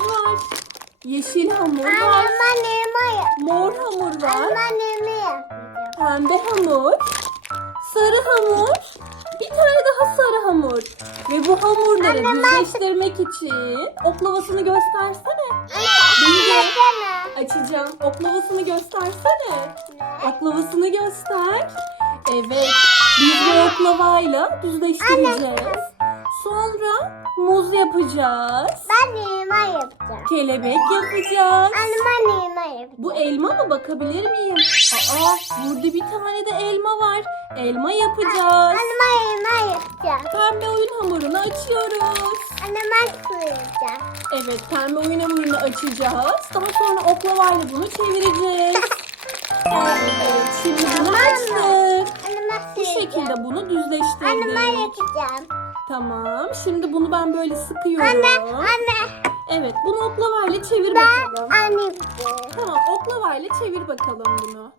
var. Yeşil hamur var. ben elma yap. Mor hamur var. Elma yapacağım. Pembe hamur. Sarı hamur. Bir tane daha sarı hamur. Ve bu hamurları Anne, ben- için oklavasını göstersene. Bilge. Açacağım. Oklavasını göstersene. Oklavasını göster. Evet. Biz bu oklavayla düzleştireceğiz. Sonra muz yapacağız. Ben elma yapacağım. Kelebek yapacağız. Ben elma yapacağım. Bu elma mı? Bakabilir miyim? Aa, burada bir tane de elma var. Elma yapacağız. Ben elma yapacağım. Pembe oyun hamurunu açıyoruz. Anne ben kıracağım. Evet, pembe oyun hamurunu açacağız. Daha sonra oklavayla bunu çevireceğiz. Evet, şimdi bunu açtık. Bu şekilde bunu düzleştirdik. yapacağım. Tamam, şimdi bunu ben böyle sıkıyorum. Anne, anne. Evet, bunu oklavayla çevir Ben bakalım. anne yapacağım. Tamam oklavayla çevir bakalım bunu.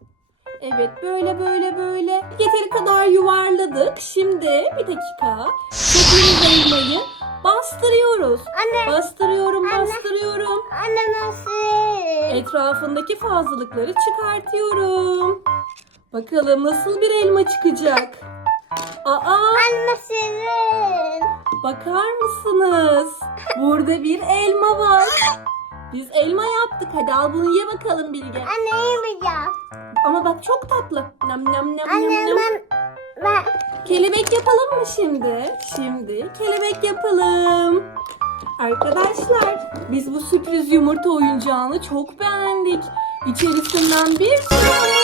Evet böyle böyle böyle. Yeteri kadar yuvarladık. Şimdi bir dakika. Çektiğimiz elmayı bastırıyoruz. Anne, Bastırıyorum Anne. bastırıyorum. anne ben süreceğim. Etrafındaki fazlalıkları çıkartıyorum. Bakalım nasıl bir elma çıkacak. Bakar mısınız? Burada bir elma var. Biz elma yaptık. Hadi al bunu ye bakalım Bilge. Anne yapacağım. Ama bak çok tatlı. Nam nam nam Anne nam nam. ben ben Kelebek yapalım mı şimdi? Şimdi kelebek yapalım. Arkadaşlar biz bu sürpriz yumurta oyuncağını çok beğendik. İçerisinden bir sürü